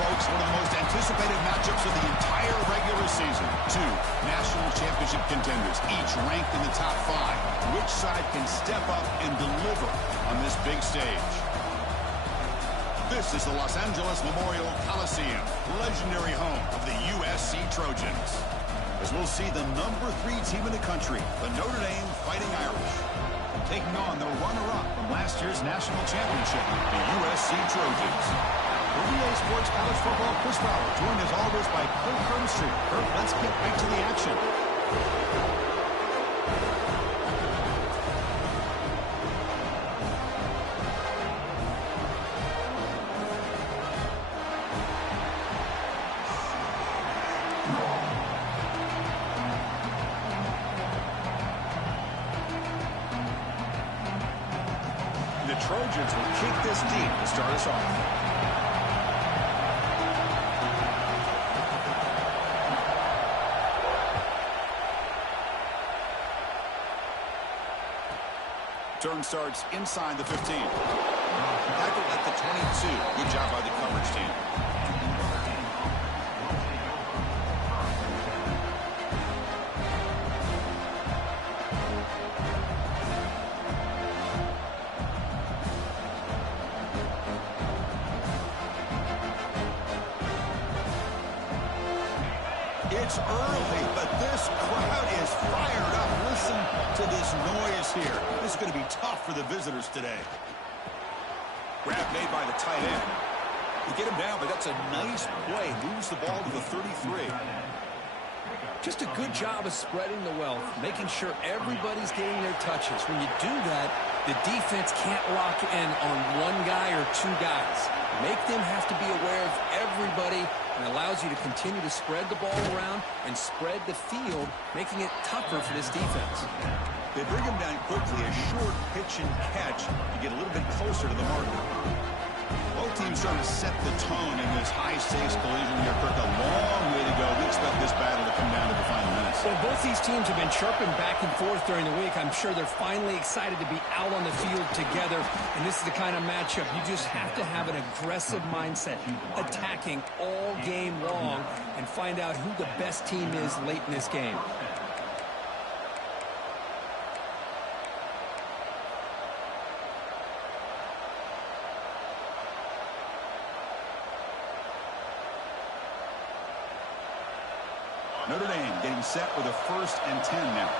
folks, one of the most anticipated matchups of the entire regular season. Two national championship contenders, each ranked in the top 5. Which side can step up and deliver on this big stage? This is the Los Angeles Memorial Coliseum, legendary home of the USC Trojans. As we'll see the number 3 team in the country, the Notre Dame Fighting Irish, taking on the runner-up from last year's national championship, the USC Trojans. For EA Sports College Football, Chris Bauer, joined as always by Kirk Hermstreet. Kirk, let's get right to the action. The Trojans will kick this deep to start us off. Turn starts inside the 15. Tackle at the 22. Good job by the coverage team. It's early, but this crowd is fired up. Listen to this noise here. This is going to be tough for the visitors today. Grab made by the tight end. You get him down, but that's a nice play. Moves the ball to the 33. Just a good job of spreading the wealth, making sure everybody's getting their touches. When you do that, the defense can't lock in on one guy or 2 guys. Make them have to be aware of everybody, and allows you to continue to spread the ball around and spread the field, making it tougher for this defense. They bring him down quickly, a short pitch and catch to get a little bit closer to the marker. Both teams trying to set the tone in this high-stakes collision here. Kirk, a long way to go. We expect this battle to come down to the final minutes. Well, both these teams have been chirping back and forth during the week. I'm sure they're finally excited to be out on the field together, and this is the kind of matchup you just have to have an aggressive mindset, attacking all game long, and find out who the best team is late in this game. Notre Dame getting set with a 1st and 10 now.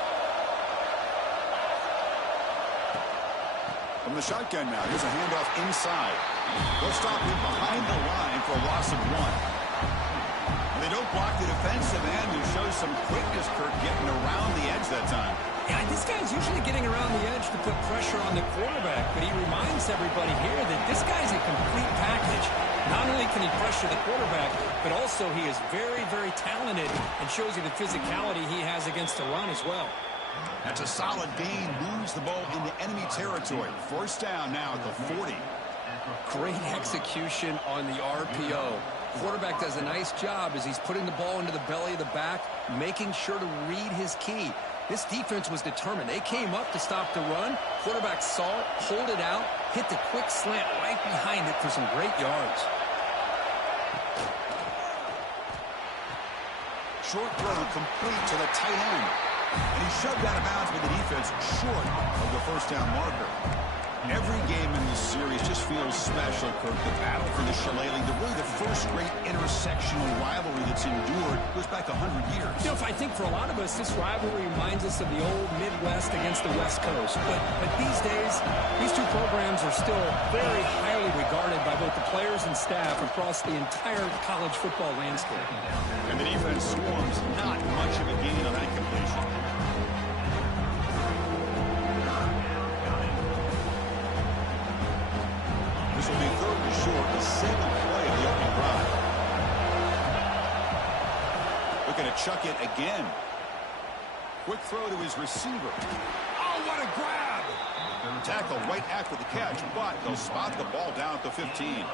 From the shotgun now, here's a handoff inside. They'll stop him behind the line for a loss of 1. They don't block the defensive end, who shows some quickness, Kirk, getting around the edge that time. Yeah, this guy's usually getting around the edge to put pressure on the quarterback, but he reminds everybody here that this guy's a complete package. Not only can he pressure the quarterback, but also he is very, very talented and shows you the physicality he has against the run as well. That's a solid gain. Moves the ball into enemy territory. 1st down now at the 40. Great execution on the RPO. Quarterback does a nice job as he's putting the ball into the belly of the back, making sure to read his key. This defense was determined. They came up to stop the run. Quarterback saw it, pulled it out, hit the quick slant right behind it for some great yards. Short throw complete to the tight end. And he shoved out of bounds with the defense short of the 1st down marker. Every game in this series just feels special, Kirk. The battle for the Shillelagh, really the first great intersectional rivalry that's endured, goes back 100 years. You know, I think for a lot of us, this rivalry reminds us of the old Midwest against the West Coast. But these days, these 2 programs are still very highly regarded by both the players and staff across the entire college football landscape. And the defense swarms, not much of a gain on that completion. This will be 3rd and short, the 7th play of the opening drive. Looking to chuck it again. Quick throw to his receiver. Oh, what a grab! Tackle right after the catch, but they'll spot the ball down at the 15.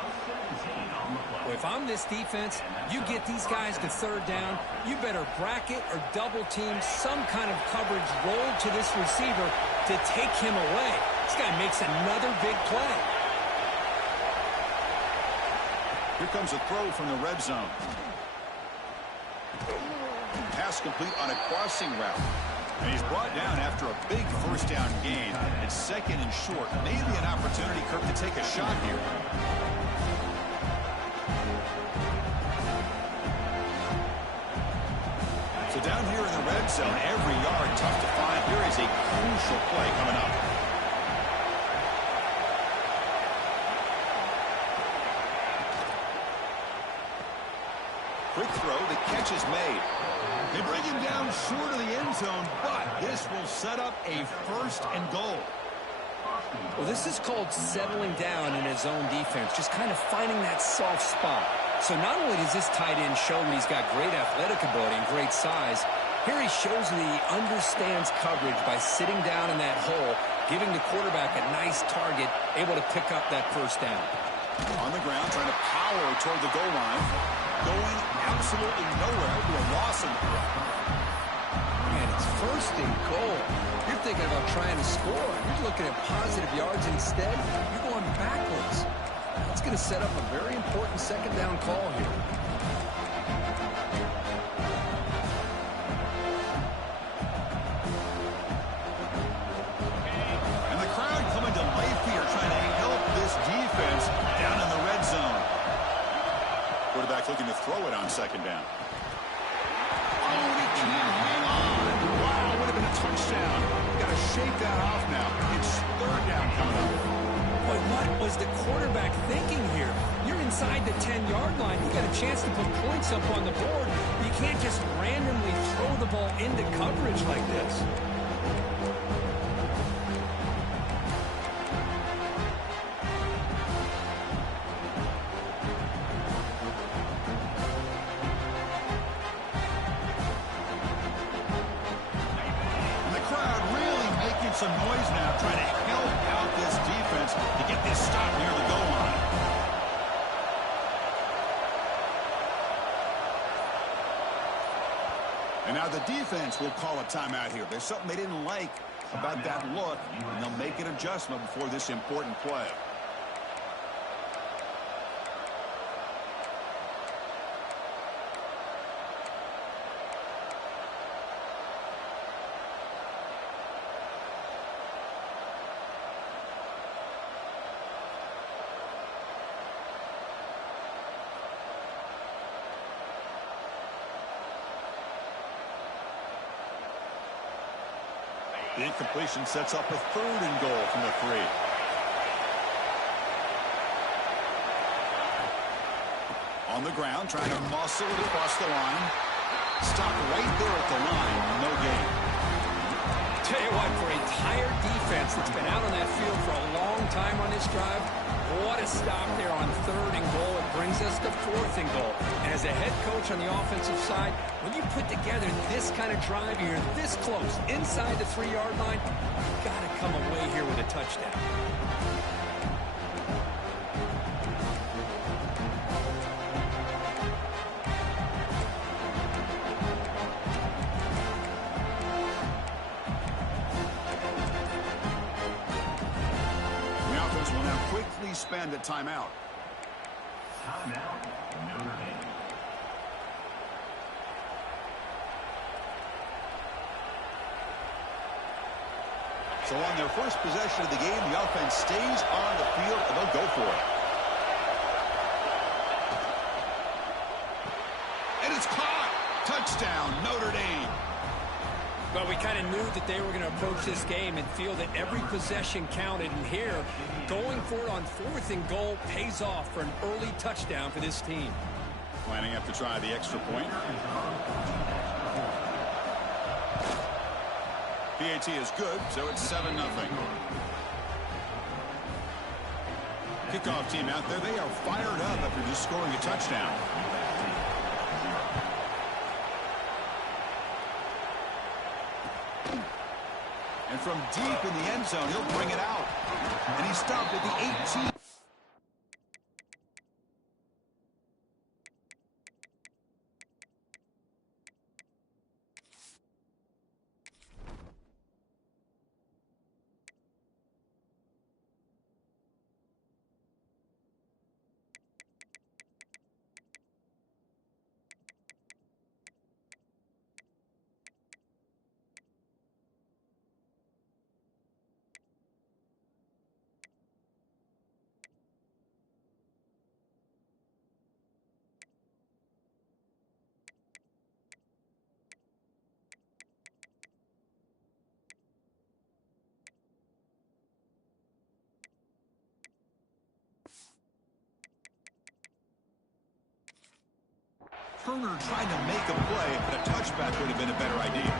Well, if I'm this defense, you get these guys to 3rd down, you better bracket or double team some kind of coverage roll to this receiver to take him away. This guy makes another big play. Here comes a throw from the red zone. Pass complete on a crossing route. And he's brought down after a big first down gain. It's second and short. Maybe an opportunity, Kirk, to take a shot here. So down here in the red zone, every yard tough to find. Here is a crucial play coming up. Quick throw, the catch is made. They bring him down short of the end zone, but this will set up a first and goal. Well, this is called settling down in his own defense, just kind of finding that soft spot. So not only does this tight end show that he's got great athletic ability and great size, here he shows that he understands coverage by sitting down in that hole, giving the quarterback a nice target, able to pick up that first down. On the ground, trying to power toward the goal line. Going absolutely nowhere to a loss in the play. Man, it's first and goal. You're thinking about trying to score. You're looking at positive yards instead. You're going backwards. That's going to set up a very important second down call here. And the crowd coming to life here, trying to help this defense down in the red zone. Quarterback looking to throw it on second down. Oh, and he can't hang on. Wow, would have been a touchdown. Got to shake that off now. It's third down coming up. But what was the quarterback thinking here? You're inside the 10-yard line. You got a chance to put points up on the board. You can't just randomly throw the ball into coverage like this. Some noise now, trying to help out this defense to get this stop near the goal line. And now the defense will call a timeout here. There's something they didn't like about that look, and they'll make an adjustment before this important play. The incompletion sets up a third and goal from the 3. On the ground, trying to muscle it across the line. Stop right there at the line. No gain. Tell you what, for a tired defense that's been out on that field for a long time on this drive, what a stop there on third and goal. It brings us to fourth and goal. And as a head coach on the offensive side, when you put together this kind of drive, you're this close, inside the 3-yard line, you've got to come away here with a touchdown. Will now quickly spend a timeout. So on their first possession of the game, the offense stays on the field, and they'll go for it. And it's caught. Touchdown, Notre Dame. Well, we kind of knew that they were going to approach this game and feel that every possession counted. And here, going for it on fourth and goal pays off for an early touchdown for this team. Planning up to try the extra point. PAT is good, so it's 7-0. Kickoff team out there, they are fired up after just scoring a touchdown. And from deep in the end zone, he'll bring it out. And he stopped at the 18. returner trying to make a play, but a touchback would have been a better idea.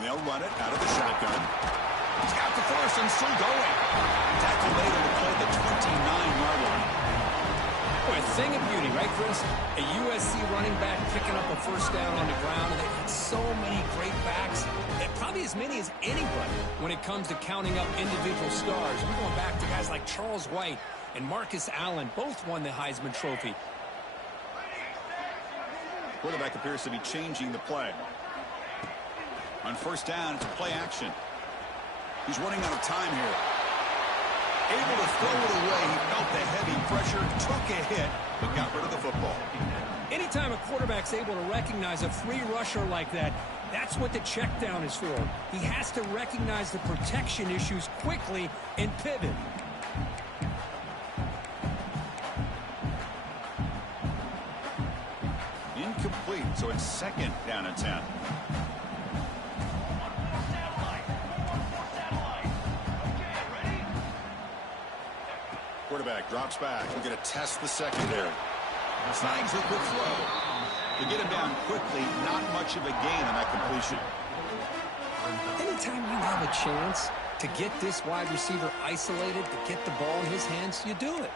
They'll run it out of the shotgun. He's got the force and still going. Tackle made on the play at the 29-yard line. Boy, a thing of beauty, right, Chris? A USC running back picking up a first down on the ground, and they've had so many great backs, and probably as many as anybody when it comes to counting up individual stars. We're going back to guys like Charles White and Marcus Allen. Both won the Heisman Trophy. Quarterback appears to be changing the play. On first down, it's a play action. He's running out of time here. Able to throw it away. He felt the heavy pressure, took a hit, but got rid of the football. Anytime a quarterback's able to recognize a free rusher like that, that's what the check down is for. He has to recognize the protection issues quickly and pivot. Incomplete, so it's second down and 10. Quarterback drops back. We're going to test the secondary. Snags a quick throw. To get him down quickly, not much of a gain on that completion. Anytime you have a chance to get this wide receiver isolated, to get the ball in his hands, you do it.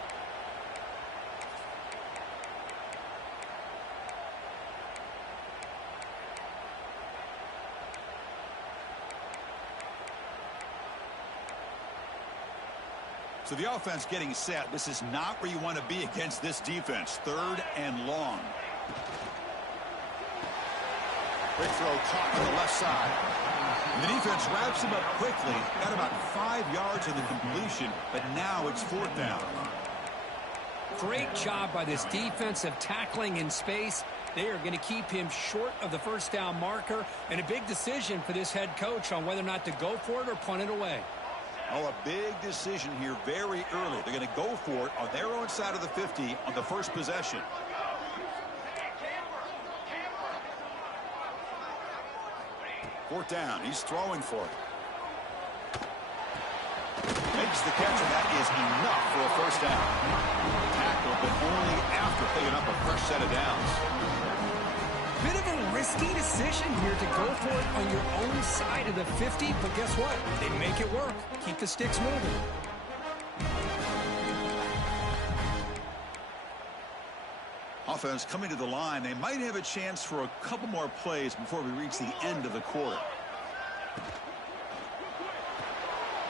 So the offense getting set. This is not where you want to be against this defense. Third and long. Quick throw caught on the left side. And the defense wraps him up quickly. Got about 5 yards of the completion, but now it's fourth down. Great job by this defensive tackling in space. They are going to keep him short of the first down marker, and a big decision for this head coach on whether or not to go for it or punt it away. Oh, a big decision here very early. They're going to go for it on their own side of the 50 on the first possession. Fourth down. He's throwing for it. Makes the catch, and that is enough for a first down. Tackle, but only after picking up a fresh set of downs. Bit of a risky decision here to go for it on your own side of the 50, but guess what? They make it work. Keep the sticks moving. Offense coming to the line. They might have a chance for a couple more plays before we reach the end of the quarter.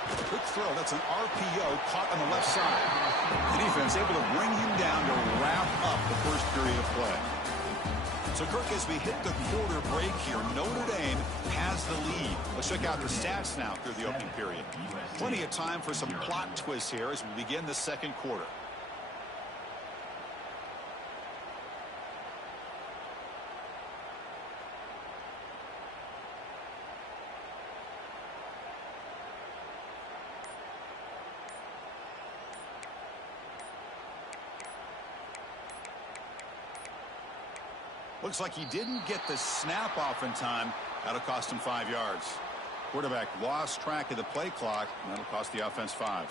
Quick throw. That's an RPO caught on the left side. The defense able to bring him down to wrap up the first period of play. So, Kirk, as we hit the quarter break here, Notre Dame has the lead. Let's check out the stats now through the opening period. Plenty of time for some plot twists here as we begin the second quarter. Looks like he didn't get the snap off in time. That'll cost him 5 yards. Quarterback lost track of the play clock, and that'll cost the offense 5.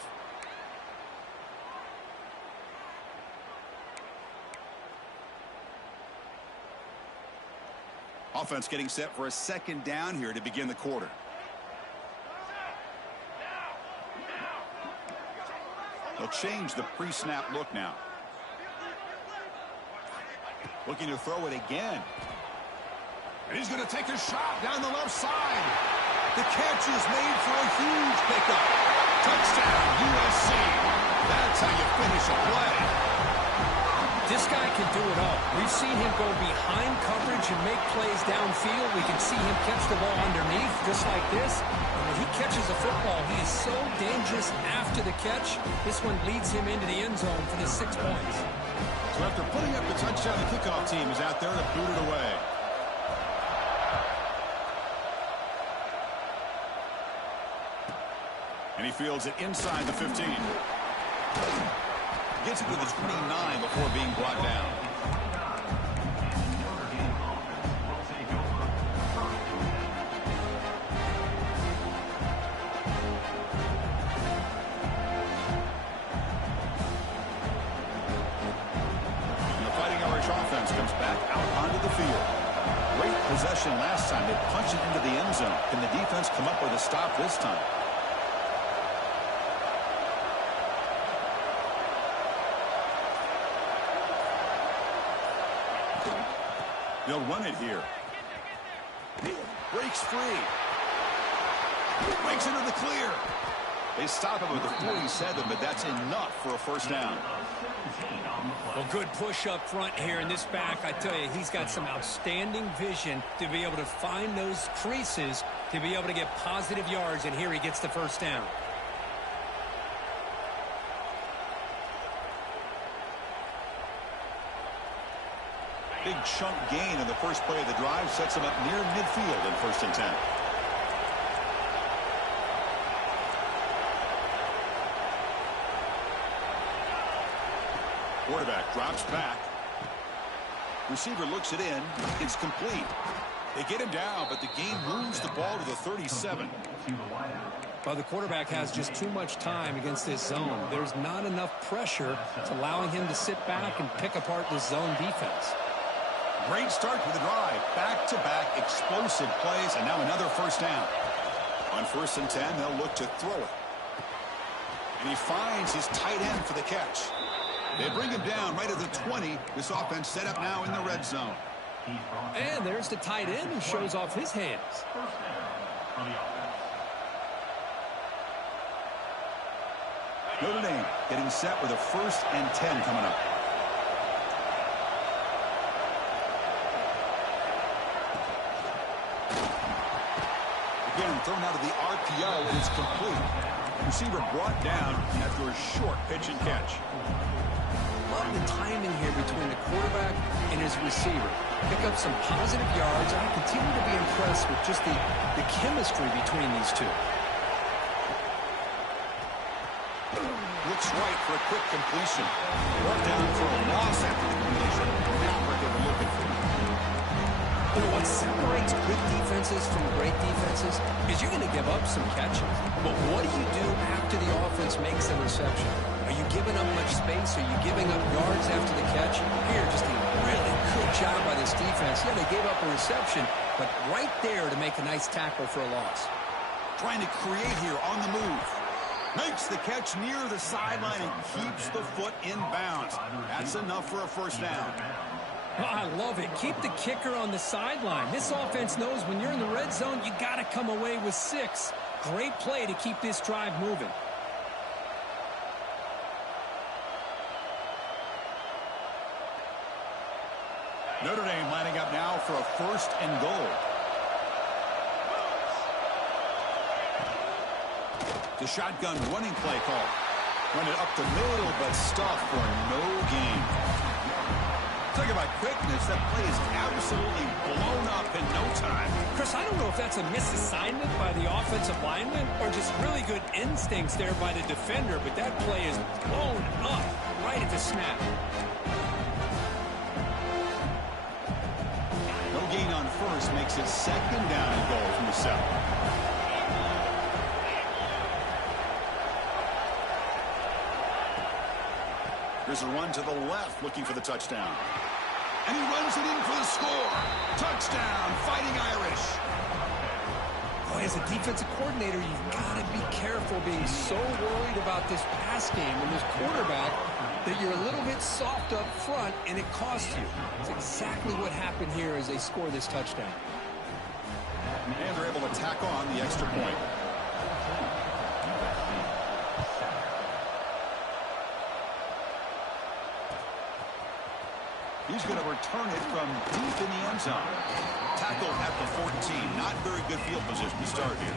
Offense getting set for a second down here to begin the quarter. They'll change the pre-snap look now. Looking to throw it again. And he's going to take a shot down the left side. The catch is made for a huge pickup. Touchdown, USC. That's how you finish a play. This guy can do it all. We've seen him go behind coverage and make plays downfield. We can see him catch the ball underneath just like this. And when he catches a football, he is so dangerous after the catch. This one leads him into the end zone for the 6 points. So after putting up the touchdown, the kickoff team is out there to boot it away. And he fields it inside the 15. Gets it to the 29 before being brought down. possession last time. They punched it into the end zone. Can the defense come up with a stop this time? They'll run it here. Breaks free. Breaks into the clear. They stop him with the 47, but that's enough for a first down. Well, good push up front here in this back. I tell you, he's got some outstanding vision to be able to find those creases to be able to get positive yards, and here he gets the first down. Big chunk gain in the first play of the drive sets him up near midfield in 1st and 10. Quarterback drops back. Receiver looks it in. It's complete. They get him down, but the gain moves the ball to the 37. Well, the quarterback has just too much time against this zone. There's not enough pressure to allowing him to sit back and pick apart this zone defense. Great start to the drive. Back-to-back explosive plays, and now another first down. On 1st and 10, they'll look to throw it. And he finds his tight end for the catch. They bring him down right at the 20. This offense set up now in the red zone. And there's the tight end who shows off his hands. Notre Dame getting set with a 1st and 10 coming up. Again, thrown out of the RPO, and it's complete. Receiver brought down after a short pitch and catch. Love the timing here between the quarterback and his receiver. Pick up some positive yards. I continue to be impressed with just the chemistry between these two. Looks right for a quick completion. Brought down for a loss after the completion. Not what they were looking for. You know, what separates good defenses from great defenses is you're going to give up some catches. But what do you do after the offense makes the reception? Are you giving up much space? Are you giving up yards after the catch? Here, just a really good job by this defense. Yeah, they gave up a reception, but right there to make a nice tackle for a loss. Trying to create here on the move. Makes the catch near the sideline and keeps the foot in bounds. That's enough for a first down. Oh, I love it. Keep the kicker on the sideline. This offense knows when you're in the red zone, you got to come away with 6. Great play to keep this drive moving. Notre Dame lining up now for a 1st and goal. The shotgun running play call. Run it up the middle, but stuffed for no gain. Talk about quickness. That play is absolutely blown up in no time. Chris, I don't know if that's a misassignment by the offensive lineman or just really good instincts there by the defender, but that play is blown up right at the snap. No gain on 1st makes it 2nd down and goal from the 7. There's a run to the left looking for the touchdown. And he runs it in for the score. Touchdown, Fighting Irish. Boy, as a defensive coordinator, you've got to be careful being so worried about this pass game and this quarterback that you're a little bit soft up front and it costs you. It's exactly what happened here as they score this touchdown. And they're able to tack on the extra point. He's going to return it from deep in the end zone. Tackled at the 14. Not very good field position to start here.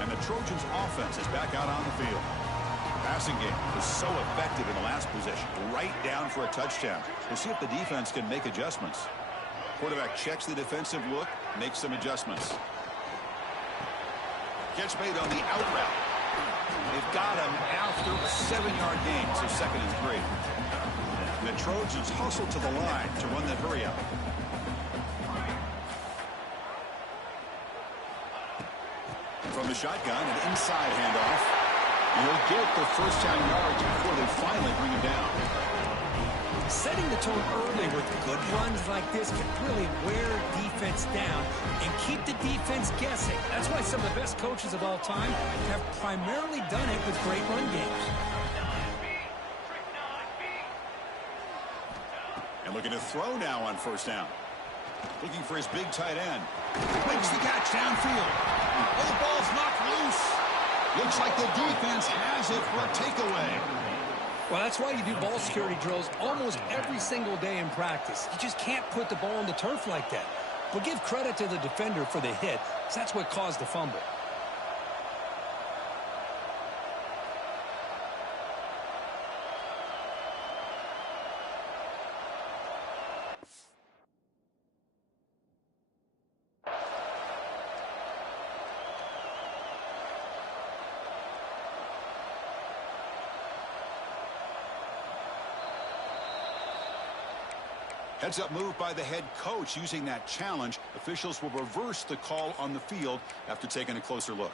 And the Trojans' offense is back out on the field. Passing game was so effective in the last possession. Right down for a touchdown. We'll see if the defense can make adjustments. Quarterback checks the defensive look, makes some adjustments. Catch made on the out route. They've got him after a 7-yard gain, so 2nd and 3. And the Trojans hustle to the line to run that hurry up. From the shotgun, an inside handoff. He'll get the first down yards before they finally bring him down. Setting the tone early with good runs like this can really wear defense down and keep the defense guessing. That's why some of the best coaches of all time have primarily done it with great run games. And looking to throw now on first down. Looking for his big tight end. Makes the catch downfield. Oh, the ball's knocked loose. Looks like the defense has it for a takeaway. Well, that's why you do ball security drills almost every single day in practice. You just can't put the ball on the turf like that. But give credit to the defender for the hit, because that's what caused the fumble. Heads-up move by the head coach. Using that challenge, officials will reverse the call on the field after taking a closer look.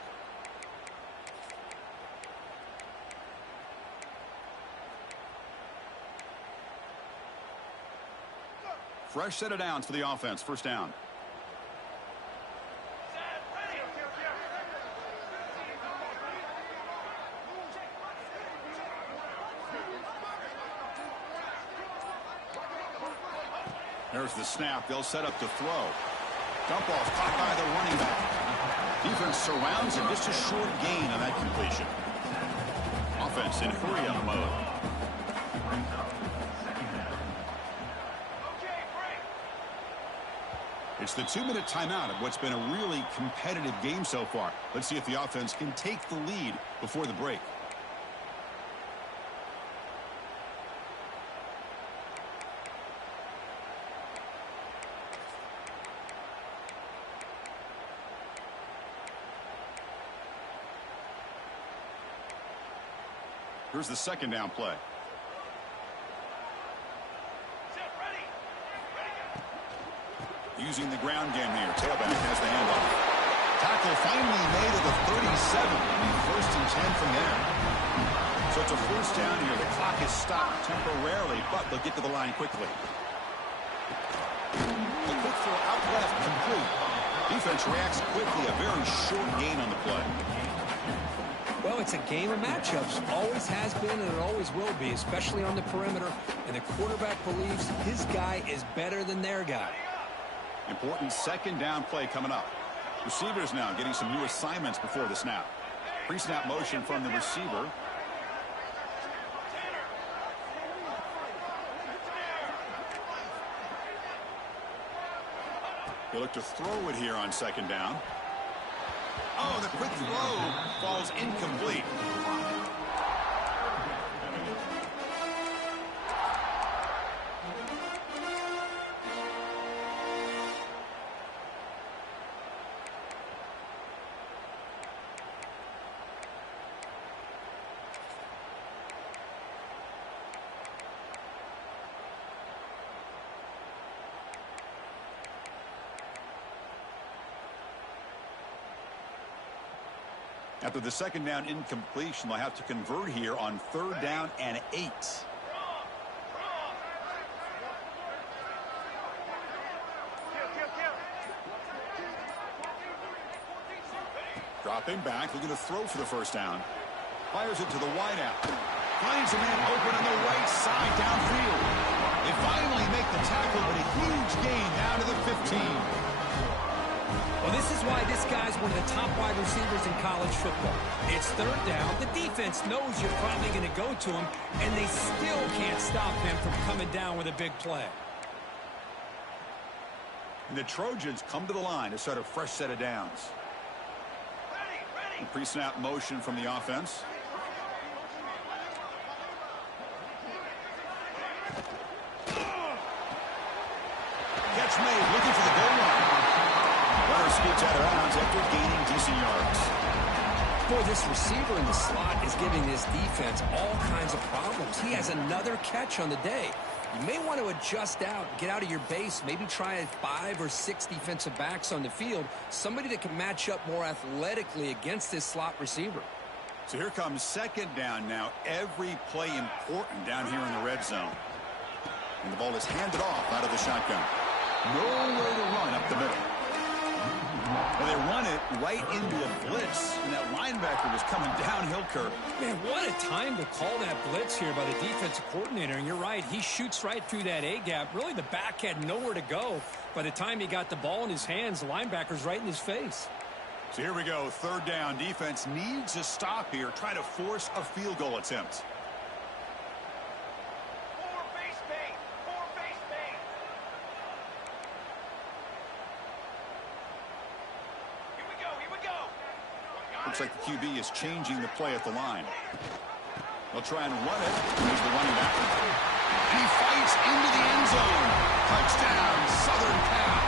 Fresh set of downs for the offense. First down. There's the snap. They'll set up to throw. Dump off caught by the running back. Defense surrounds him. Just a short gain on that completion. Offense in hurry-up mode. It's the 2-minute timeout of what's been a really competitive game so far. Let's see if the offense can take the lead before the break. Here's the second down play. Using the ground game here. Tailback has the handoff. Tackle finally made at the 37. First and 10 from there. So it's a first down here. The clock is stopped temporarily, but they'll get to the line quickly. The quick throw out left complete. Defense reacts quickly. A very short gain on the play. Well, it's a game of matchups. Always has been and it always will be, especially on the perimeter. And the quarterback believes his guy is better than their guy. Important second down play coming up. Receivers now getting some new assignments before the snap. Pre-snap motion from the receiver. They look to throw it here on second down. Oh, the quick throw falls incomplete. After the second down incompletion, they'll have to convert here on third down and 8. Dropping back, looking to throw for the first down. Fires it to the wideout. Finds a man open on the right side downfield. They finally make the tackle, but a huge gain down to the 15. Well, this is why this guy's one of the top wide receivers in college football. It's third down. The defense knows you're probably going to go to him, and they still can't stop him from coming down with a big play. And the Trojans come to the line to start a fresh set of downs. Pre-snap motion from the offense. Catch made, looking for the goal line. Runner scoots out of bounds after gaining decent yards. Boy, this receiver in the slot is giving this defense all kinds of problems. He has another catch on the day. You may want to adjust out, get out of your base, maybe try 5 or 6 defensive backs on the field, somebody that can match up more athletically against this slot receiver. So here comes second down now. Every play important down here in the red zone. And the ball is handed off out of the shotgun. Nowhere to run up the middle. Well, they run it right into a blitz, and that linebacker was coming downhill, Kirk. Man, what a time to call that blitz here by the defensive coordinator. And you're right, he shoots right through that A-gap. Really, the back had nowhere to go. By the time he got the ball in his hands, the linebacker's right in his face. So here we go, third down. Defense needs a stop here. Try to force a field goal attempt. Looks like the QB is changing the play at the line. They'll try and run it. Here's the running back. And he fights into the end zone. Touchdown, Southern Cal.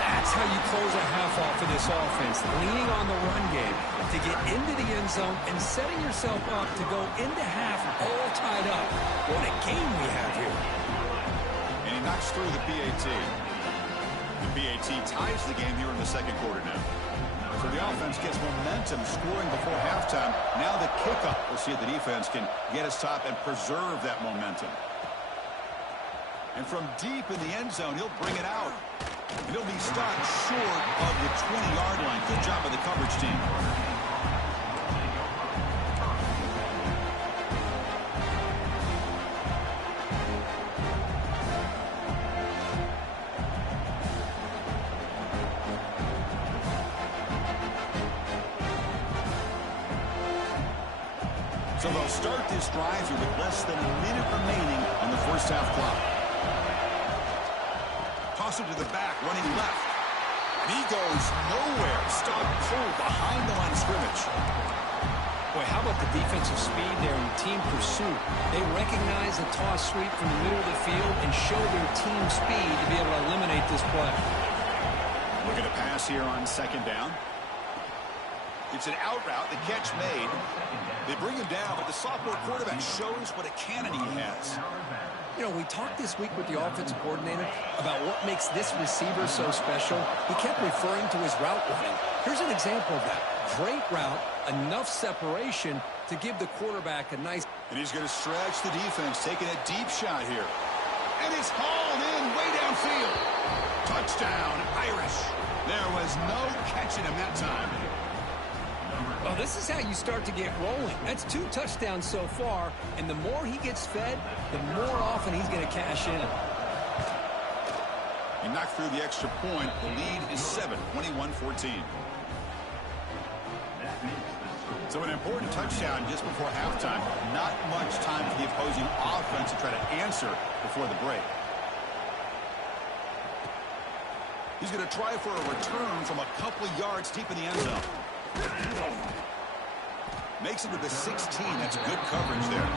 That's how you close a half off of this offense, leaning on the run game to get into the end zone and setting yourself up to go into half all tied up. What a game we have here. And he knocks through the PAT. The PAT ties the game here in the second quarter now. So the offense gets momentum, scoring before halftime. Now the kickoff. We'll see if the defense can get a stop and preserve that momentum. And from deep in the end zone, he'll bring it out. And he'll be stopped short of the 20-yard line. Good job by the coverage team. So they'll start this drive here with less than a minute remaining on the first half clock. Toss it to the back, running left. And he goes nowhere. Stopped cold behind the line of scrimmage. Boy, how about the defensive speed there and team pursuit? They recognize the toss sweep from the middle of the field and show their team speed to be able to eliminate this play. Look at a pass here on second down. It's an out route, the catch made. They bring him down, but the sophomore quarterback shows what a cannon he has. You know, we talked this week with the offensive coordinator about what makes this receiver so special. He kept referring to his route running. Here's an example of that. Great route, enough separation to give the quarterback a nice... And he's going to stretch the defense, taking a deep shot here. And it's hauled in way downfield. Touchdown, Irish. There was no catching him that time. Well, this is how you start to get rolling. That's 2 touchdowns so far, and the more he gets fed, the more often he's going to cash in. He knocked through the extra point. The lead is 7, 21-14. So an important touchdown just before halftime. Not much time for the opposing offense to try to answer before the break. He's going to try for a return from a couple of yards deep in the end zone. Makes it to the 16. That's good coverage there.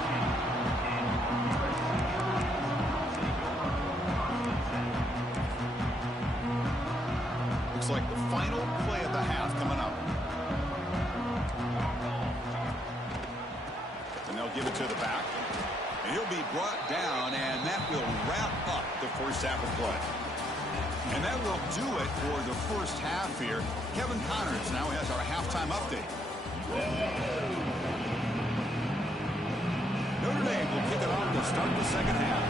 Looks like the final play of the half coming up. And they'll give it to the back. And he'll be brought down, and that will wrap up the first half of play. And that will do it for the first half here. Kevin Connors now has our halftime update. Notre Dame will kick it off to start the second half.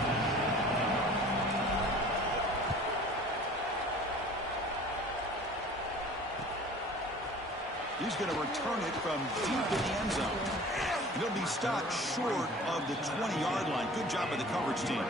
He's going to return it from deep in the end zone. And he'll be stopped short of the 20-yard line. Good job by the coverage team.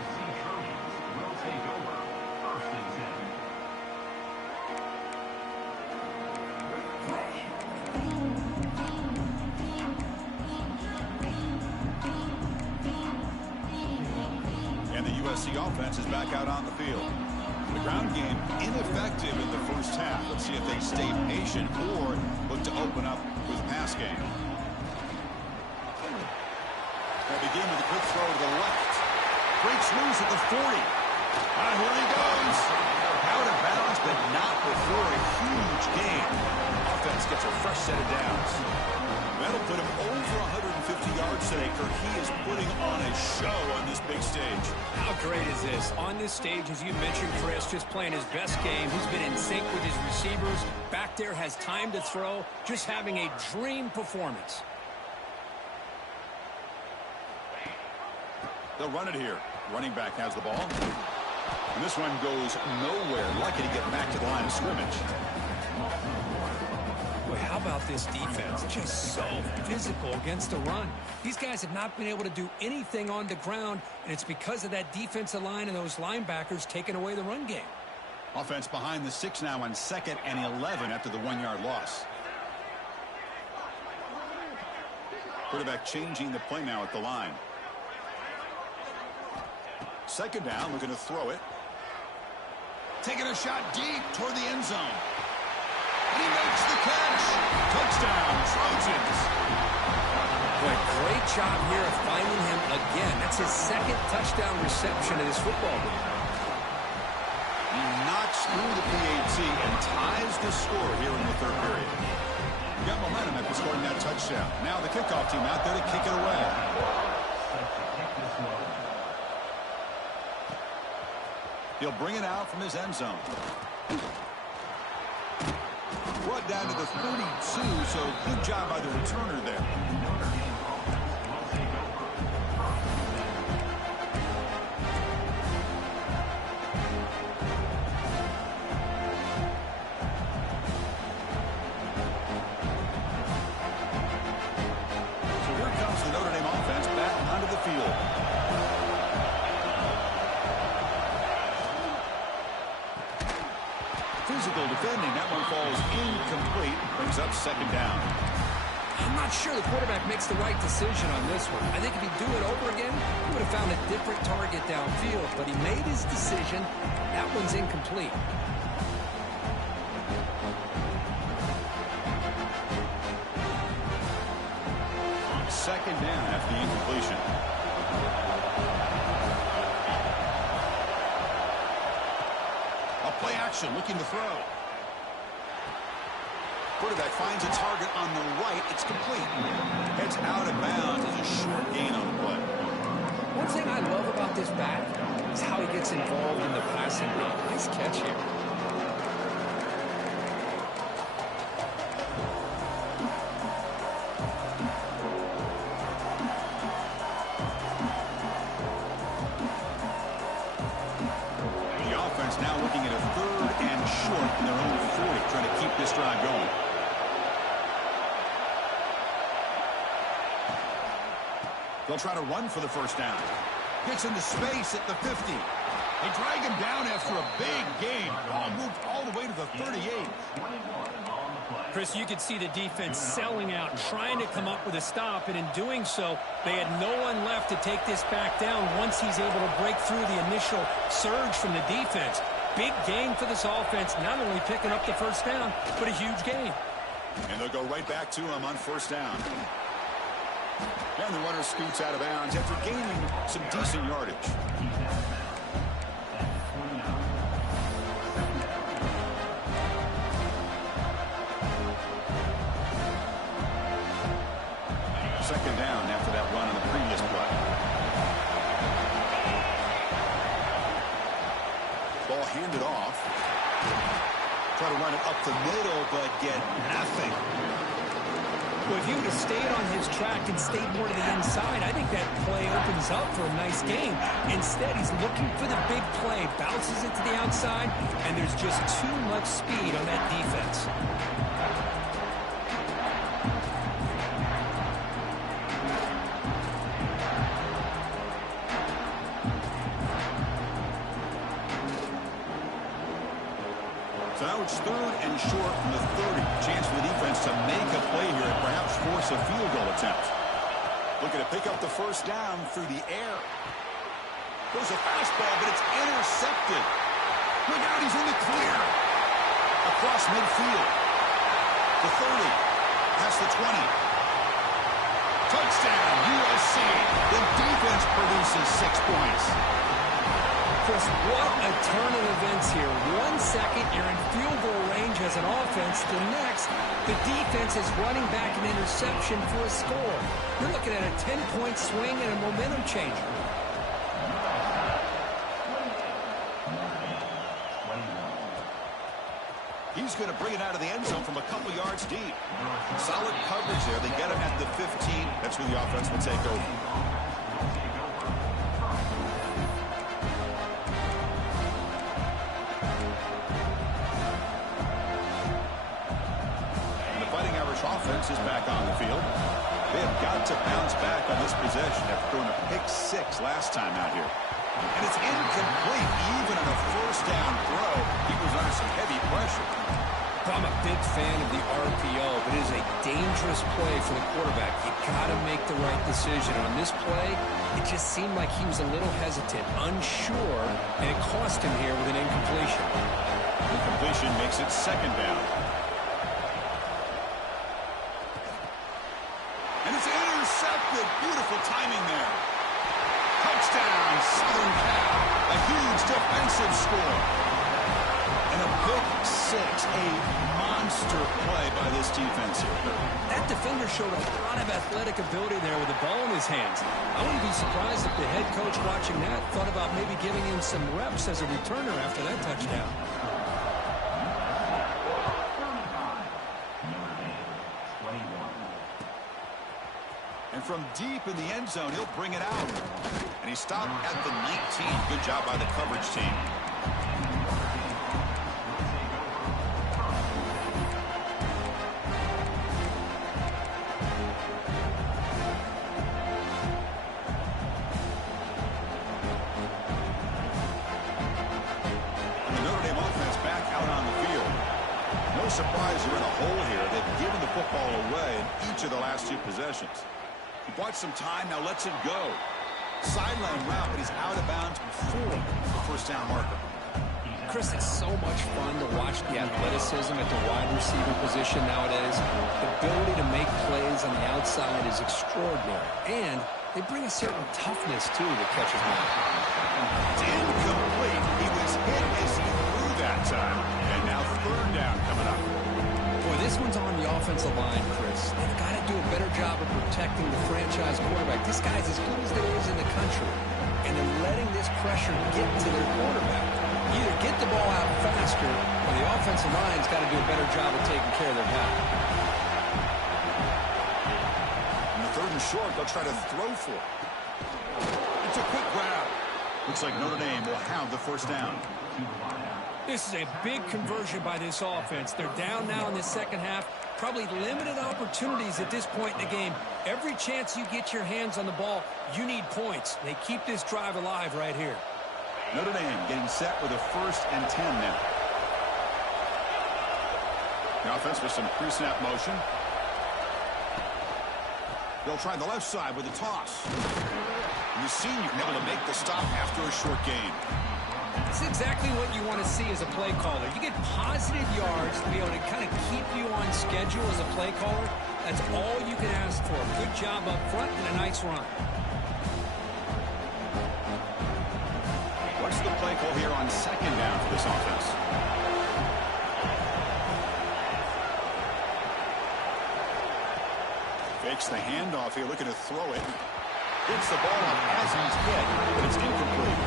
USC offense is back out on the field. The ground game ineffective in the first half. Let's see if they stay patient or look to open up with a pass game. They'll begin with a quick throw to the left. Breaks loose at the 40. Here he goes. Out of bounds, but not before a huge gain. Offense gets a fresh set of downs. That'll put him over 150 50 yards today. Kirk, he is putting on a show on this big stage. How great is this? On this stage, as you mentioned, Chris, just playing his best game. He's been in sync with his receivers. Back there, has time to throw. Just having a dream performance. They'll run it here. Running back has the ball. And this one goes nowhere. Lucky to get back to the line of scrimmage. Boy, how about this defense? Just so physical against the run. These guys have not been able to do anything on the ground, and it's because of that defensive line and those linebackers taking away the run game. Offense behind the 6 now on 2nd and 11 after the 1-yard loss. Quarterback changing the play now at the line. 2nd down, looking to throw it. Taking a shot deep toward the end zone. And he makes the catch. Touchdown, Trojans. Boy, great job here of finding him again. That's his 2nd touchdown reception of this football game. He knocks through the PAT and ties the score here in the 3rd period. He got momentum after scoring that touchdown. Now the kickoff team out there to kick it away. He'll bring it out from his end zone. Brought down to the 32, so good job by the returner there. So here comes the Notre Dame offense back onto the field. Physical defending. That one falls incomplete. Brings up 2nd down. I'm not sure the quarterback makes the right decision on this one. I think if he'd do it over again, he would have found a different target downfield. But he made his decision. That one's incomplete. Second down after the incompletion. Play action, looking to throw. Quarterback finds a target on the right. It's complete. Heads out of bounds. It's a short gain on the play. One thing I love about this back is how he gets involved in the passing game. Nice catch here. Now looking at a 3rd and short in their own 40, trying to keep this drive going. They'll try to run for the 1st down. Gets into space at the 50. They drag him down after a big gain. Ball moved all the way to the 38. Chris, you could see the defense selling out, trying to come up with a stop, and in doing so, they had no one left to take this back down once he's able to break through the initial surge from the defense. Big gain for this offense, not only picking up the 1st down, but a huge gain. And they'll go right back to him on 1st down. And the runner scoots out of bounds after gaining some decent yardage. Second down after that run on the previous play. Ball handed off. Try to run it up the middle, but get nothing. Well, if he would have stayed on his track and stayed more to the inside, I think that play opens up for a nice game. Instead, he's looking for the big play, bounces it to the outside, and there's just too much speed on that defense. So now it's 3rd and short from the 30. Chance for the defense to make a play here and perhaps force a field goal attempt. Looking to pick up the 1st down through the air. Goes a fastball, but it's intercepted. Look out, he's in the clear. Across midfield. The 30. Past the 20. Touchdown, USC. The defense produces 6 points. Chris, what a turn of events here. 1 second, you're in field goal range, and as an offense. The next, the defense is running back an interception for a score. You're looking at a 10-point swing and a momentum changer. He's going to bring it out of the end zone from a couple yards deep. Solid coverage there. They get him at the 15. That's where the offense will take over. And the Fighting Irish offense is back on the field. They have got to bounce back on this possession after throwing a pick-6 last time out here. And it's incomplete. Even on a first down throw, he was under some heavy pressure. I'm a big fan of the RPO, but it is a dangerous play for the quarterback. You got to make the right decision. On this play, it just seemed like he was a little hesitant, unsure, and it cost him here with an incompletion. Incompletion makes it second down. And it's intercepted. Beautiful timing there. Touchdown, Southern Cal. A huge defensive score. And a pick-6, a monster play by this defense here. That defender showed a lot of athletic ability there with the ball in his hands. I wouldn't be surprised if the head coach watching that thought about maybe giving him some reps as a returner after that touchdown. And from deep in the end zone, he'll bring it out. And he stopped at the 19. Good job by the coverage team. And the Notre Dame offense back out on the field. No surprise you're in a hole here. They've given the football away in each of the last 2 possessions. He bought some time, now lets it go. Sideline route, but he's out of bounds before the first down marker. Chris, it's so much fun to watch the athleticism at the wide receiver position nowadays. The ability to make plays on the outside is extraordinary. And they bring a certain toughness, too, that catches me. It's incomplete. He was hit as he threw that time. And now third down coming up. Boy, this one's on the offensive line, Chris. They've got to do a better job of protecting the franchise quarterback. This guy's as good as there is in the country. And they're letting this pressure get to their quarterback. Either get the ball out faster, or the offensive line's got to do a better job of taking care of their guy. And the third and short, they'll try to throw for it. It's a quick grab. Looks like Notre Dame will have the first down. This is a big conversion by this offense. They're down now in the second half. Probably limited opportunities at this point in the game. Every chance you get your hands on the ball, you need points. They keep this drive alive right here. Notre Dame getting set with a 1st and 10 now. The offense with some pre-snap motion. They'll try the left side with a toss. And the senior able to make the stop after a short gain. It's exactly what you want to see as a play caller. You get positive yards to be able to kind of keep you on schedule as a play caller. That's all you can ask for. Good job up front and a nice run. What's the play call here on second down for this offense? Fakes the handoff here, looking to throw it. Gets the ball up as he's hit, but it's incomplete.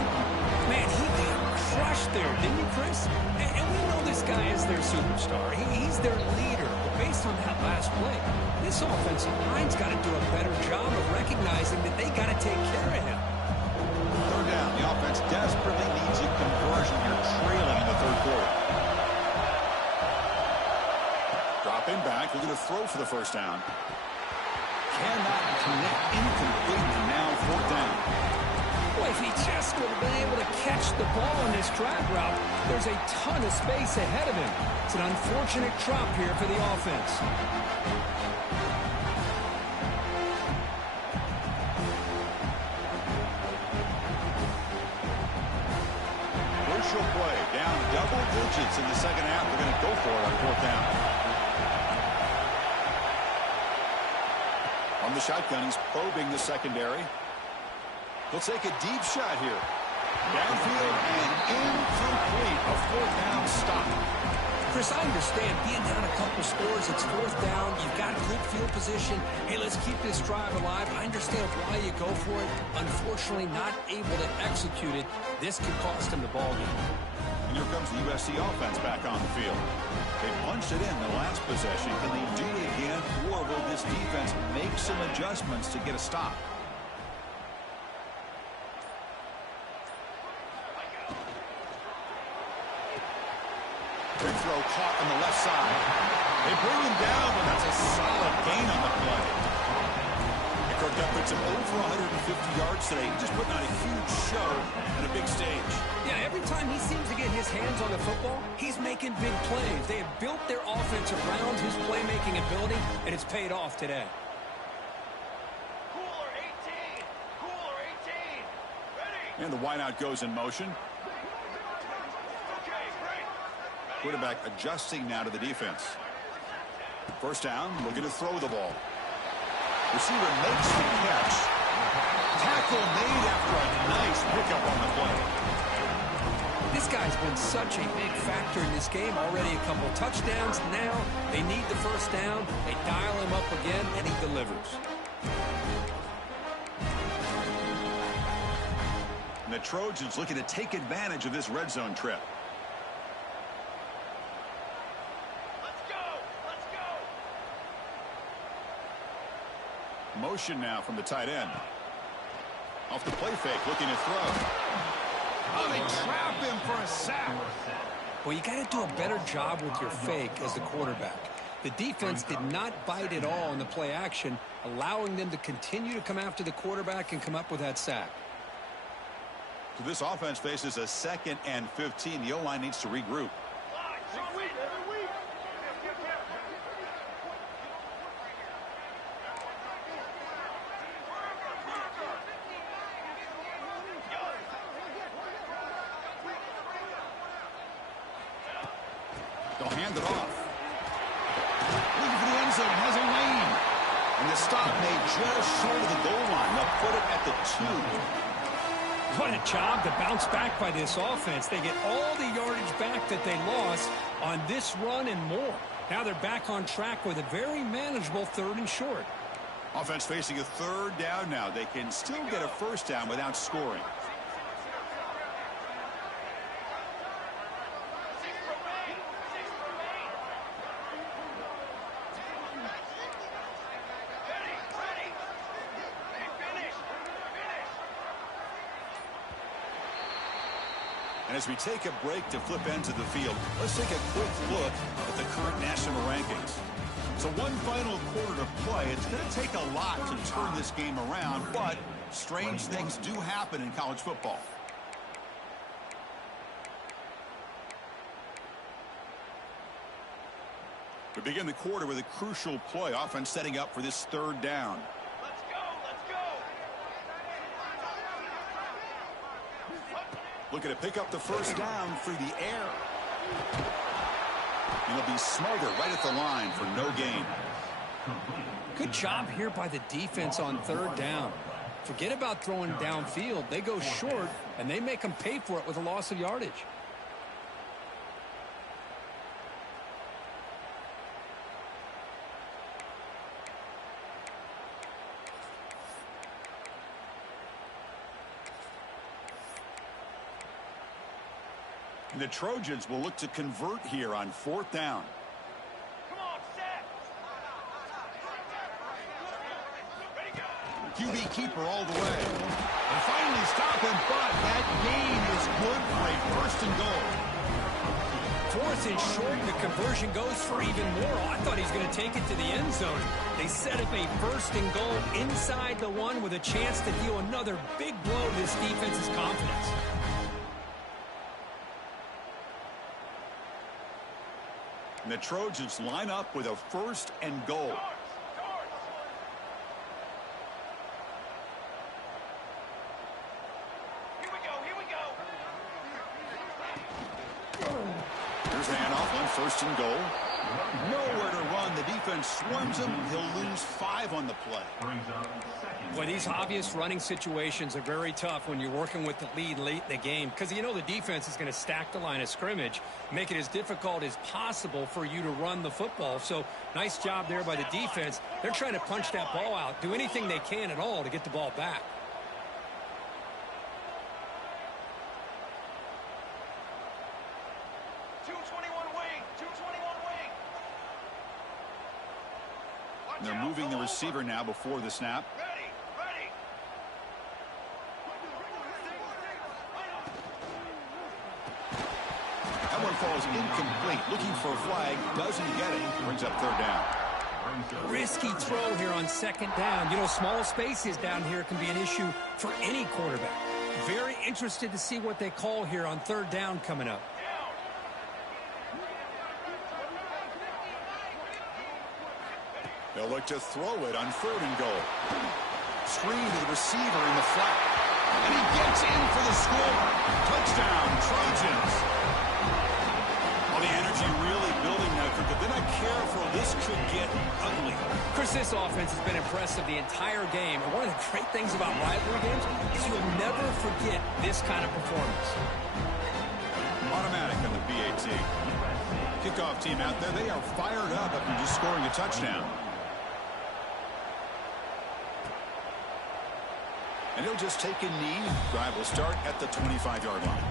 Man, he got crushed there, didn't he, Chris? And we know this guy is their superstar. He's their leader. But based on that last play, this offensive line's got to do a better job of recognizing that they got to take care of him. Third down. The offense desperately needs a conversion here, trailing in the third quarter. Dropping back, looking to throw for the first down. Cannot connect, incomplete, and now fourth down. Boy, if he just would have been able to catch the ball on this drag route, there's a ton of space ahead of him. It's an unfortunate drop here for the offense. Crucial play, down double digits in the second half. They're going to go for it on fourth down. On the shotgun, he's probing the secondary. He'll take a deep shot here. Downfield and incomplete. A fourth down stop. Chris, I understand being down a couple scores, it's fourth down, you've got good field position. Hey, let's keep this drive alive. I understand why you go for it. Unfortunately, not able to execute it. This could cost him the ball game. And here comes the USC offense back on the field. They punched it in the last possession. Can they do it again, or will this defense make some adjustments to get a stop? Quick throw caught on the left side. They bring him down, but that's a solid gain on the play. And Kirk puts him over 150 yards today. Just putting on a huge show at a big stage. Yeah, every time he seems to get his hands on the football, he's making big plays. They have built their offense around his playmaking ability, and it's paid off today. Cooler 18! Cooler 18! Ready! And the wideout goes in motion. Quarterback adjusting now to the defense. First down, looking to throw the ball. Receiver makes the catch. Tackle made after a nice pickup on the play. This guy's been such a big factor in this game. Already a couple touchdowns. Now they need the first down. They dial him up again, and he delivers. And the Trojans looking to take advantage of this red zone trip. Motion now from the tight end. Off the play fake, looking to throw. Oh, they trap him for a sack. Well, you got to do a better job with your fake as the quarterback. The defense did not bite at all in the play action, allowing them to continue to come after the quarterback and come up with that sack. So this offense faces a 2nd and 15. The O-line needs to regroup. They'll hand it off. Looking for the end zone, has a lane. And the stop made just short of the goal line. They'll put it at the 2. What a job to bounce back by this offense. They get all the yardage back that they lost on this run and more. Now they're back on track with a very manageable 3rd and short. Offense facing a 3rd down now. They can still get a first down without scoring. And as we take a break to flip ends of the field, let's take a quick look at the current national rankings. So one final quarter to play. It's going to take a lot to turn this game around, but strange things do happen in college football. We begin the quarter with a crucial play. Offense setting up for this 3rd down. Let's go! Let's go! Looking to pick up the first down through the air. And he'll be smothered right at the line for no gain. Good job here by the defense on 3rd down. Forget about throwing downfield. They go short, and they make them pay for it with a loss of yardage. And the Trojans will look to convert here on 4th down. Come on, set! Ready, go! QB keeper all the way. And finally stop him, but that gain is good for a 1st and goal. 4th and short, the conversion goes for even more. I thought he was going to take it to the end zone. They set up a 1st and goal inside the 1 with a chance to deal another big blow to this defense's confidence. And the Trojans line up with a 1st and goal. Here we go, here we go! Here's the handoff on 1st and goal. Nowhere to run. The defense swarms him. He'll lose 5 on the play. Well, these obvious running situations are very tough when you're working with the lead late in the game because you know the defense is going to stack the line of scrimmage, make it as difficult as possible for you to run the football. So nice job there by the defense. They're trying to punch that ball out, do anything they can at all to get the ball back. They're moving the receiver now before the snap. That one falls incomplete. Looking for a flag. Doesn't get it. Brings up 3rd down. Risky throw here on 2nd down. You know, small spaces down here can be an issue for any quarterback. Very interested to see what they call here on 3rd down coming up. They'll look to throw it on 3rd and goal. Screen to the receiver in the flat. And he gets in for the score. Touchdown, Trojans. Well, the energy really building now. If they're not careful, this could get ugly. Chris, this offense has been impressive the entire game. And one of the great things about rivalry games is you'll never forget this kind of performance. Automatic on the BAT. Kickoff team out there. They are fired up after just scoring a touchdown. And he'll just take a knee. Drive will start at the 25-yard line.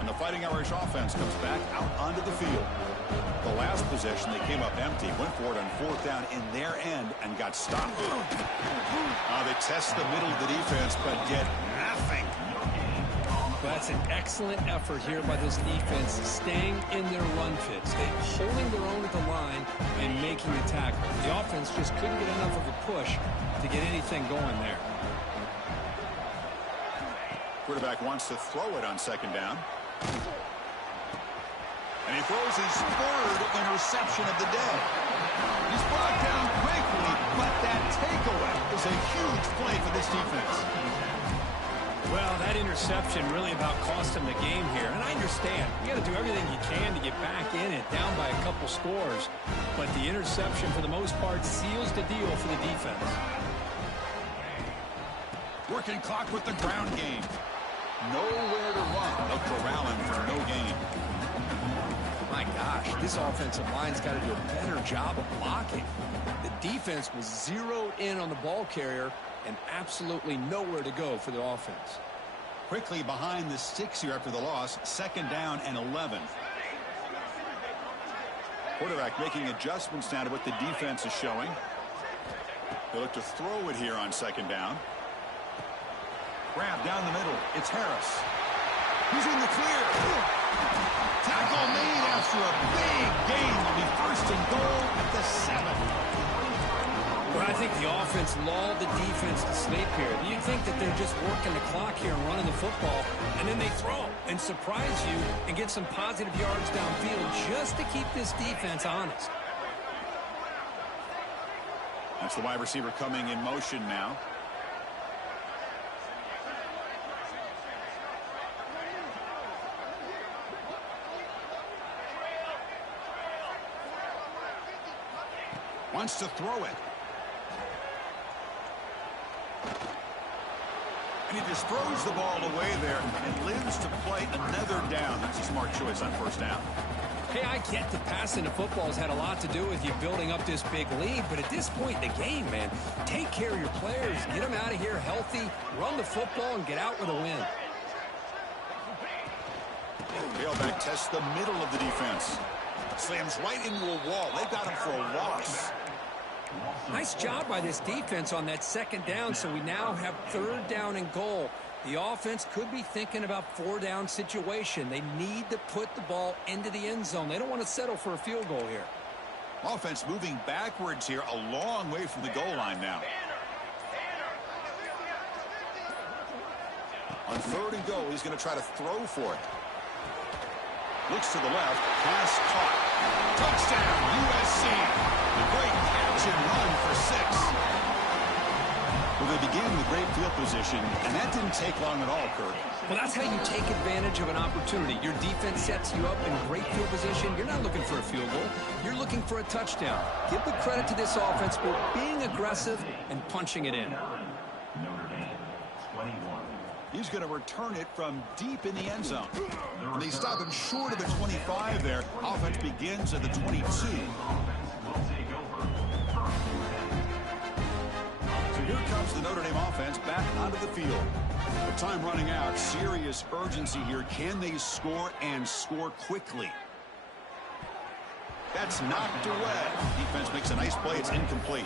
And the Fighting Irish offense comes back out onto the field. The last possession, they came up empty, went for it on 4th down in their end and got stopped. They test the middle of the defense, but get nothing. That's an excellent effort here by this defense, staying in their run fits, holding their own at the line and making the tackle. The offense just couldn't get enough of a push to get anything going there. Quarterback wants to throw it on 2nd down. And he throws his 3rd interception of the day. He's brought down quickly, but that takeaway is a huge play for this defense. Well, that interception really about cost him the game here. And I understand. You got to do everything you can to get back in it, down by a couple scores. But the interception, for the most part, seals the deal for the defense. Working clock with the ground game. Nowhere to run. They'll corral him for no gain. My gosh, this offensive line's got to do a better job of blocking. The defense was zeroed in on the ball carrier and absolutely nowhere to go for the offense. Quickly behind the sticks here after the loss. 2nd down and 11. Quarterback making adjustments now to what the defense is showing. They look to throw it here on 2nd down. Grab down the middle. It's Harris. He's in the clear. Tackle made after a big gain. Will be 1st and goal at the 7. Well, I think the offense lulled the defense to sleep here. You think that they're just working the clock here and running the football, and then they throw and surprise you and get some positive yards downfield just to keep this defense honest. That's the wide receiver coming in motion now. Wants to throw it. And he just throws the ball away there and lives to play another down. That's a smart choice on 1st down. Hey, I get that passing the football has had a lot to do with you building up this big lead, but at this point in the game, man, take care of your players, get them out of here healthy, run the football, and get out with a win. Tailback tests the middle of the defense. Slams right into a wall. They got him for a loss. Nice job by this defense on that 2nd down, so we now have 3rd down and goal. The offense could be thinking about 4-down situation. They need to put the ball into the end zone. They don't want to settle for a field goal here. Offense moving backwards here, a long way from the goal line now. On 3rd and goal, he's going to try to throw for it. Looks to the left. Pass caught. Touchdown, USC. The great catch and run for 6. Well, they began with great field position, and that didn't take long at all, Kirk. Well, that's how you take advantage of an opportunity. Your defense sets you up in great field position. You're not looking for a field goal. You're looking for a touchdown. Give the credit to this offense for being aggressive and punching it in. He's going to return it from deep in the end zone. And they stop him short of the 25 there. Offense begins at the 22. So here comes the Notre Dame offense back onto the field. With time running out, serious urgency here. Can they score and score quickly? That's knocked away. Defense makes a nice play. It's incomplete.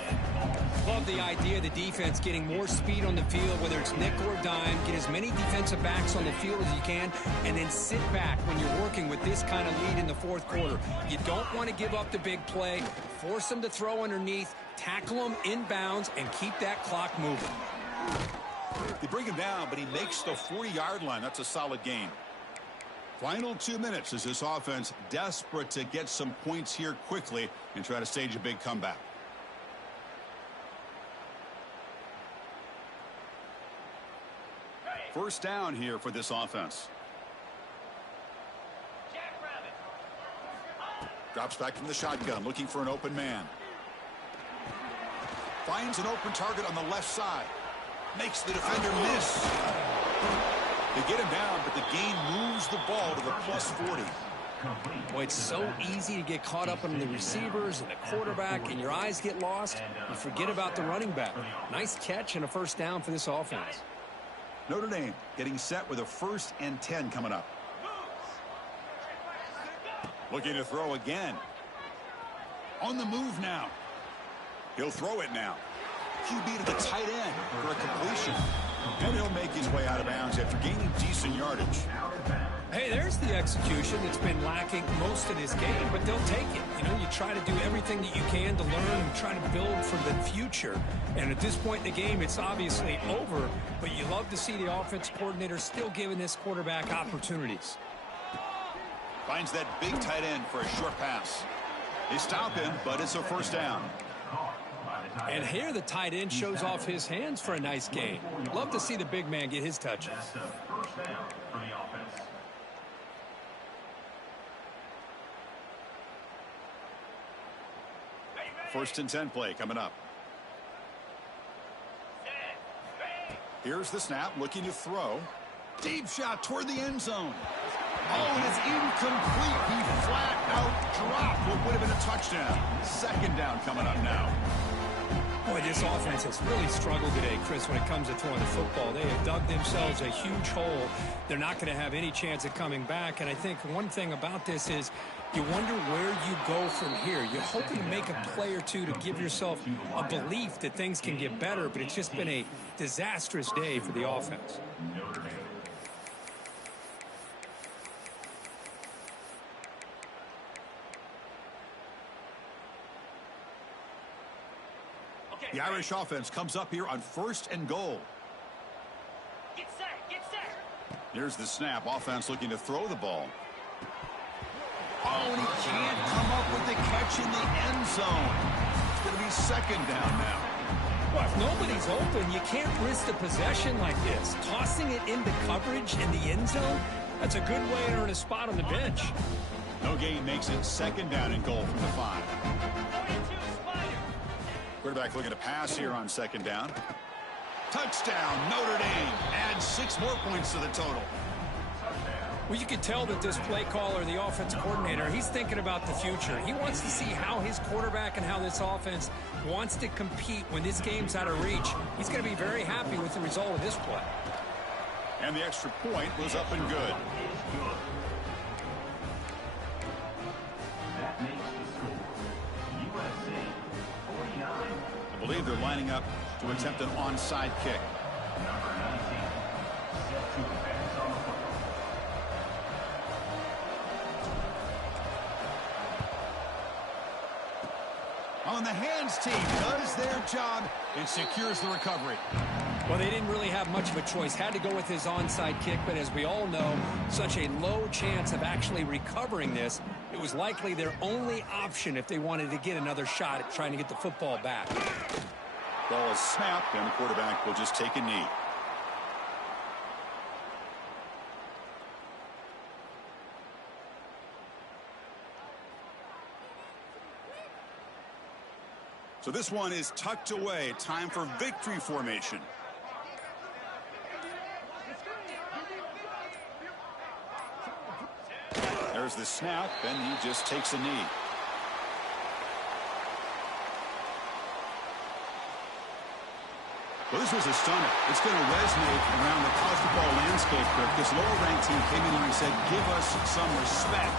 Love the idea of the defense getting more speed on the field, whether it's nickel or dime. Get as many defensive backs on the field as you can, and then sit back when you're working with this kind of lead in the fourth quarter. You don't want to give up the big play. Force them to throw underneath, tackle them inbounds, and keep that clock moving. They bring him down, but he makes the 40-yard line. That's a solid gain. Final 2 minutes as this offense desperate to get some points here quickly and try to stage a big comeback. First down here for this offense. Drops back from the shotgun, looking for an open man. Finds an open target on the left side. Makes the defender miss. They get him down, but the gain moves the ball to the plus 40. Boy, it's so easy to get caught up on the receivers and the quarterback, and your eyes get lost. You forget about the running back. Nice catch and a first down for this offense. Notre Dame getting set with a 1st and 10 coming up. Looking to throw again. On the move now. He'll throw it now. QB to the tight end for a completion. And he'll make his way out of bounds after gaining decent yardage. Hey, there's the execution that's been lacking most of this game, but they'll take it. You know, you try to do everything that you can to learn and try to build for the future. And at this point in the game, it's obviously over, but you love to see the offense coordinator still giving this quarterback opportunities. Finds that big tight end for a short pass. They stop him, but it's a first down. And here the tight end shows off his hands for a nice gain. Love to see the big man get his touches. First and 10 play coming up. Here's the snap, looking to throw. Deep shot toward the end zone. Oh, and it's incomplete. He flat out dropped what would have been a touchdown. Second down coming up now. Boy, this offense has really struggled today, Chris, when it comes to throwing the football. They have dug themselves a huge hole. They're not going to have any chance of coming back. And I think one thing about this is you wonder where you go from here. You're hoping to make a play or two to give yourself a belief that things can get better, but it's just been a disastrous day for the offense. The Irish offense comes up here on 1st and goal. Get set, get set. Here's the snap. Offense looking to throw the ball. Oh, and he can't come up with the catch in the end zone. It's going to be second down now. Well, if nobody's open, you can't risk the possession like this. Tossing it into coverage in the end zone, that's a good way to earn a spot on the bench. No gain makes it second down and goal from the 5. Quarterback looking to pass here on second down. Touchdown, Notre Dame. Adds 6 more points to the total. Well, you can tell that this play caller, the offense coordinator, he's thinking about the future. He wants to see how his quarterback and how this offense wants to compete when this game's out of reach. He's going to be very happy with the result of this play. And the extra point was up and good. I believe they're lining up to attempt an onside kick. On the hands team does their job and secures the recovery. Well, they didn't really have much of a choice. Had to go with his onside kick, but as we all know, such a low chance of actually recovering this. It was likely their only option if they wanted to get another shot at trying to get the football back. Ball is snapped, and the quarterback will just take a knee. So this one is tucked away. Time for victory formation. There's the snap, and he just takes a knee. Well, this was a stunner. It's going to resonate around the college football landscape, Kirk. This lower-ranked team came in here and said, give us some respect.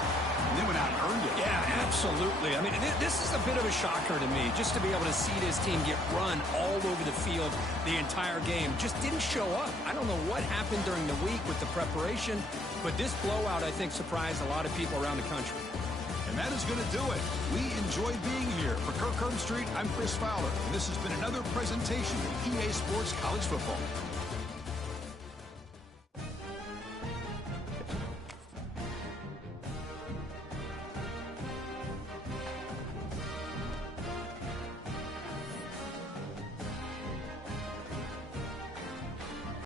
And they went out and earned it. Yeah, absolutely. I mean, this is a bit of a shocker to me, just to be able to see this team get run all over the field the entire game. Just didn't show up. I don't know what happened during the week with the preparation, but this blowout, I think, surprised a lot of people around the country. And that is going to do it. We enjoyed being here. For Kirk Herbstreit, I'm Chris Fowler, and this has been another presentation of EA Sports College Football.